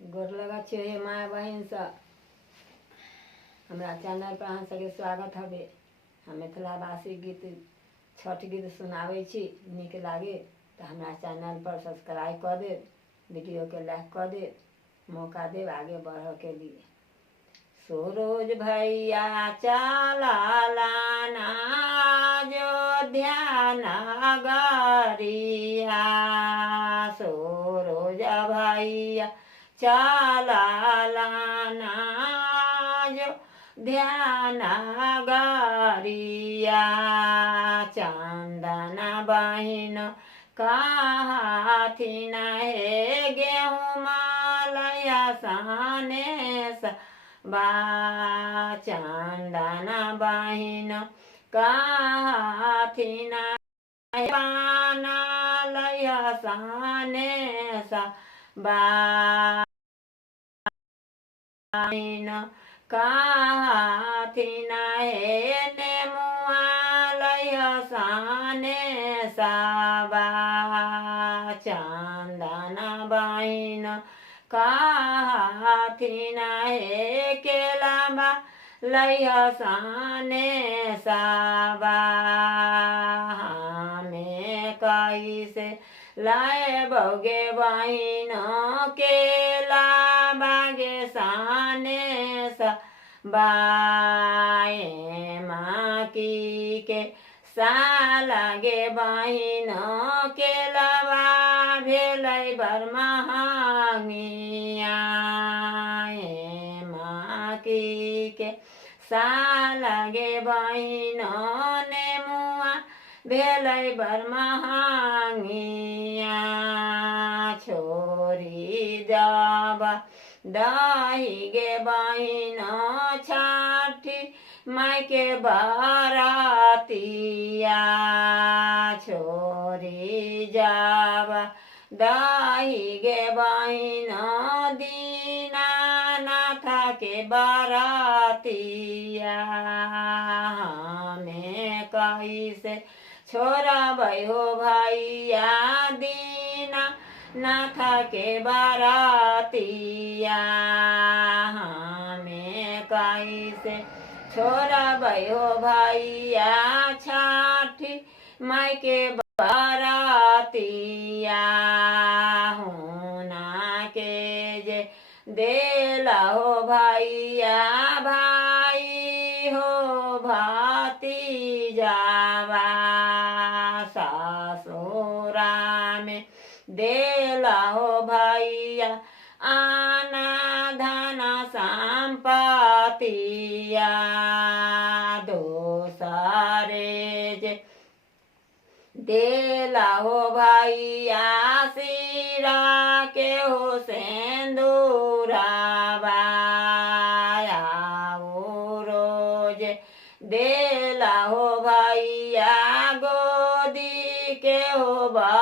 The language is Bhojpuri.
गोर लगा छे हे माय बहन सब। हमरा चैनल पर अहाँ सबके स्वागत हवे। हम मिथिलावासी गीत छठ गीत सुनावे छी। नीक लागे तो हमरा चैनल पर सब्सक्राइब कर दे, वीडियो के लाइक कर दे, मौका दे आगे बढ़ के लिए। सूरज भैया चला लाना अयोध्या नगरिया, सूरज भैया चला लाना अयोध्या नगरिया। चंदन बहिन कहथिन हे गेहूँ मालया साने बा, चंदन बहिन कहथिन पाना लया साने बा, कहथिन हे नेमुआ लया साने सबा। चंदन बहिन कहथिन हे केलाबा लया साने सबा। हमें कैसे लाए बगे बहिन केला बागे साने बाए माकी के सालागे बहिन केलावा भेलै बर महंगिया। माकी के सालागे बहिन नेमुआ भेलै बर महंगिया। छोरी जाबा दही गे बहिन छठी माई के बरातिया। छोरी जाबा दही गे बहिन दीनानाथ के बरातिया। हमें कैसे छोरा हो भैया दीना नाथ के बरातिया। हमें कैसे छोरा हो भैया छठी माई के बरातिया। होना के जे देला हो भैया भाई हो भतीजावा। ससुरा में देला हो भैया आना धन संपतिया। दोसरे जे देला हो भैया सिरा के हो सेंदूरावा। रोज देला हो भैया गोदी के हो बा